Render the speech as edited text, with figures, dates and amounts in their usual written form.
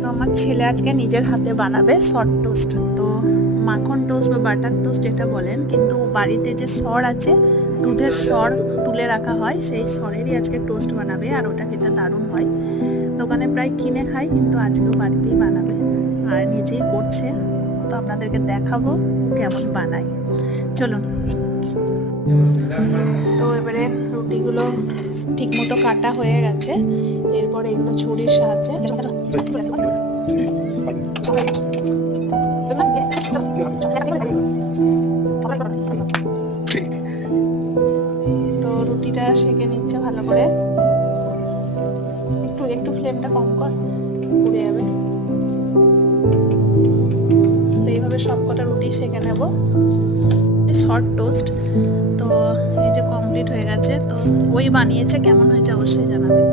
তো আমার ছেলে আজকে নিজের হাতে বানাবে শর্ট টোস্ট। তো মাখন টোস্ট বা বাটার টোস্ট এটা বলেন, কিন্তু বাড়িতে যে সর আছে, দুধের সর তুলে রাখা হয়, সেই সরেরই আজকে টোস্ট বানাবে। আর ওটা খেতে দারুণ হয়। দোকানে প্রায় কিনে খাই, কিন্তু আজকেও বাড়িতেই বানাবে আর নিজেই করছে। তো আপনাদেরকে দেখাবো কেমন বানাই, চলুন। তো এবারে রুটিগুলো ঠিক মতো কাটা হয়ে গেছে। এরপরে এগুলো ছুরির সাহায্যে তো রুটিটা সেঁকে নিচ্ছে ভালো করে। একটু একটু ফ্লেমটা কম কর, পুড়ে যাবে। তো এইভাবে সবকটা রুটি সেঁকে নেব। শর্ট টোস্ট তো এই যে কমপ্লিট হয়ে গেছে। তো ওই বানিয়েছে, কেমন হয়েছে অবশ্যই জানাবেন।